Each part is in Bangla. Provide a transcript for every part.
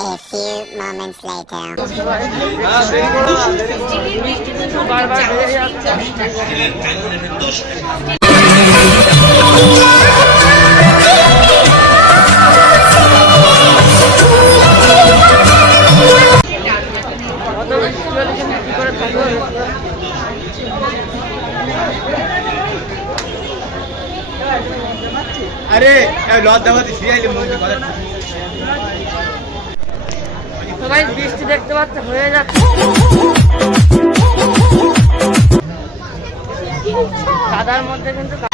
A few moments later. আরে লজ দাবাতে সিরিয়ালি মধ্যে কথা সবাই বৃষ্টি দেখতে পাচ্ছে হয়ে যাচ্ছে। কাদার মধ্যে কিন্তু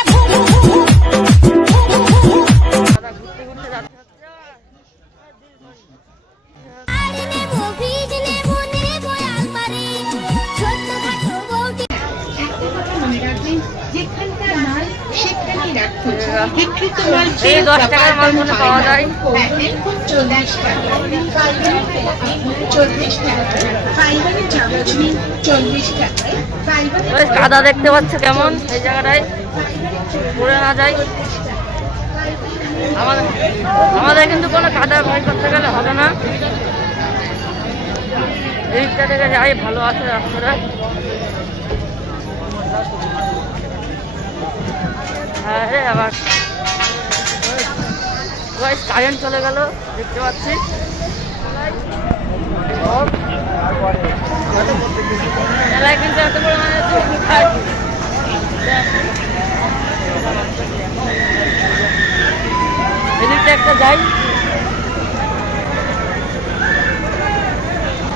এই দশ টাকার মাল পাওয়া যায়। কাদা দেখতে পাচ্ছ কেমন এই জায়গাটায়। পড়ে না যায় আমাদের আমাদের কিন্তু কোনো কাদা ভয় করতে গেলে হবে না। এই থেকে যাই, ভালো আছে রাস্তাটা। হ্যাঁ রে আবার কারেন্ট চলে গেল, দেখতে পাচ্ছি। মেলায় কিন্তু এত বড় মানে এদিকটা একটা যাই।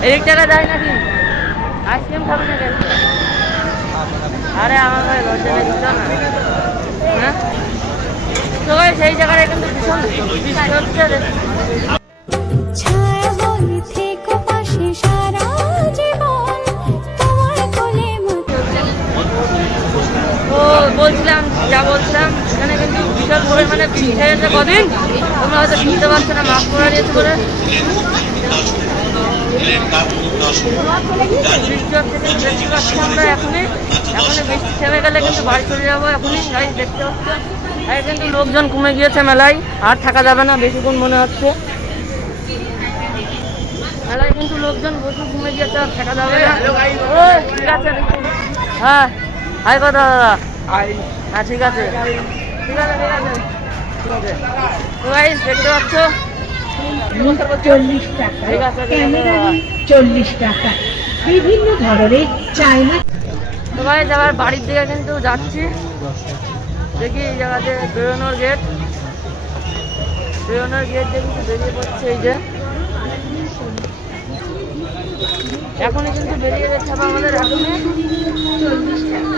এদিকটা যাই নাকি? আইসক্রিম খাবে না আরে আমার ভাই লজ্জা দিচ্ছ না। তো ভাই সেই জায়গায় কিন্তু ভীষণ বৃষ্টি হচ্ছে বলছিলাম যা বলছিলাম এখানে কিন্তু বিশাল পরিমাণে বৃষ্টি হয়েছে কদিন। তোমরা হয়তো শুনতে পাচ্ছ না মাস্ক পরে দিয়েছে বলে। আমরা এখনই এখনই বৃষ্টি থেমে গেলে কিন্তু চলে যাব এখনই দেখতে লোকজন কমে গিয়েছে মেলায় আর থাকা যাবে না বেশিক্ষণ মনে হচ্ছে মেলায় কিন্তু লোকজন কমে গিয়েছে আর থাকা যাবে না ও ঠিক আছে। হ্যাঁ হাই কথা দাদা হ্যাঁ ঠিক আছে ঠিক আছে। ঠিক আছে ঠিক আছে দেখতে পাচ্ছ? চল্লিশ টাকা ঠিক আছে, ঠিক আছে, ক্যামেরা বাবা। নিন চল্লিশ টাকা তো ভাই বাড়ির দিকে কিন্তু যাচ্ছি। দেখি এই জায়গাতে বেরোনোর গেট বেরোনোর গেট কিন্তু বেরিয়ে পড়ছে এই যে। এখনই কিন্তু বেরিয়ে হবে আমাদের এখনই। চল্লিশ টাকা।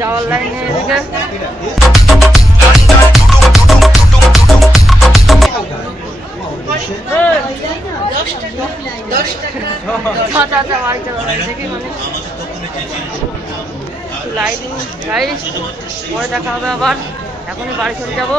যাওয়ার লাইনে এদিকে লাইটিং লাইট পরে দেখা হবে আবার এখনই বাড়ি চলে যাব